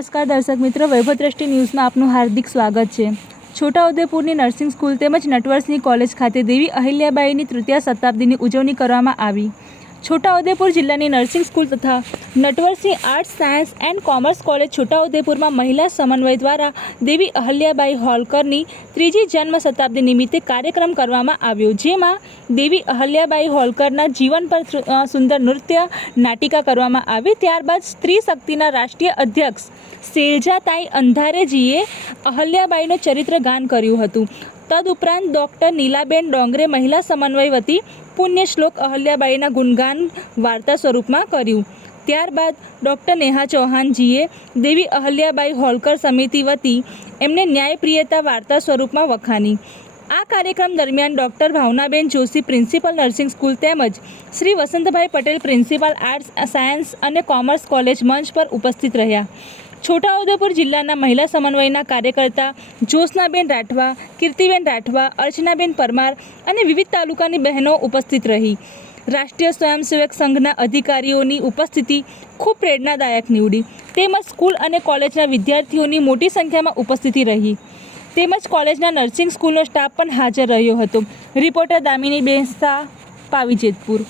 નમસ્કાર દર્શક મિત્રો, વૈભવ દ્રષ્ટિ ન્યૂઝમાં આપનું હાર્દિક સ્વાગત છે। છોટાઉદેપુરની નર્સિંગ સ્કૂલ તેમજ નટવર્સની કોલેજ ખાતે દેવી અહિલ્યાબાઈની તૃતીય શતાબ્દીની ઉજવણી કરવામાં આવી। છોટાઉદેપુર જિલ્લાની નર્સિંગ સ્કૂલ તથા નટવર્સની arts, science and commerce college છોટાઉદેપુરમાં મહિલા સમન્વય દ્વારા દેવી અહિલ્યાબાઈ હોલકરની ત્રીજી જન્મ શતાબ્દી નિમિત્તે કાર્યક્રમ કરવામાં આવ્યો, જેમાં દેવી અહિલ્યાબાઈ હોલકરના જીવન પર સુંદર નૃત્ય નાટિકા કરવામાં આવી। ત્યારબાદ સ્ત્રી શક્તિના રાષ્ટ્રીય અધ્યક્ષ શૈલજાતાઈ અંધારેજીએ અહિલ્યાબાઈનું ચરિત્ર ગાન કર્યું હતું। તદુપરાંત ડૉક્ટર નીલાબેન ડોંગરે મહિલા સમન્વય વતી પુણ્ય શ્લોક અહિલ્યાબાઈના ગુણગાન વાર્તા સ્વરૂપમાં કર્યું। ત્યારબાદ ડૉક્ટર નેહા ચૌહાણજીએ દેવી અહિલ્યાબાઈ હોલકર સમિતિ વતી એમને ન્યાયપ્રિયતા વાર્તા સ્વરૂપમાં વખાણી। આ કાર્યક્રમ દરમિયાન doctor Bhavnaben Joshi principal nursing school તેમજ Shri Vasantbhai Patel principal arts, science અને કોમર્સ કોલેજ મંચ પર ઉપસ્થિત રહ્યા। છોટાઉદેપુર જિલ્લાના મહિલા સમન્વયના કાર્યકર્તા જ્યોત્સનાબેન રાઠવા, કીર્તિબેન રાઠવા, અર્ચનાબેન પરમાર અને વિવિધ તાલુકાની બહેનો ઉપસ્થિત રહી। રાષ્ટ્રીય સ્વયંસેવક સંઘના અધિકારીઓની ઉપસ્થિતિ ખૂબ પ્રેરણાદાયક નીવડી, તેમજ સ્કૂલ અને કોલેજના વિદ્યાર્થીઓની મોટી સંખ્યામાં ઉપસ્થિતિ રહી, તેમજ કોલેજના નર્સિંગ સ્કૂલનો સ્ટાફ પણ હાજર રહ્યો હતો। રિપોર્ટર દામિની બેન શાહ, પાવી જેતપુર।